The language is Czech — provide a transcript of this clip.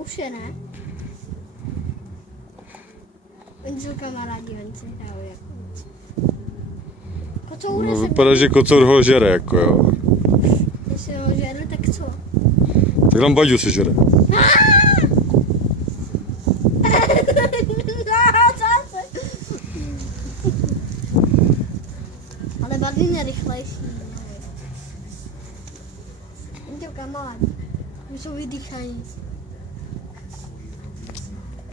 už je, ne? Oni jsou kamarádi, oni si hrajou jako nic. Kocour No, vypadá, že kocour ho žere, jako jo. Jestli ho žere, tak co? Tak tam Baďu se žere. Ale Badin je rychlejší. Oni to kamarádi. Oni jsou vydýchaní.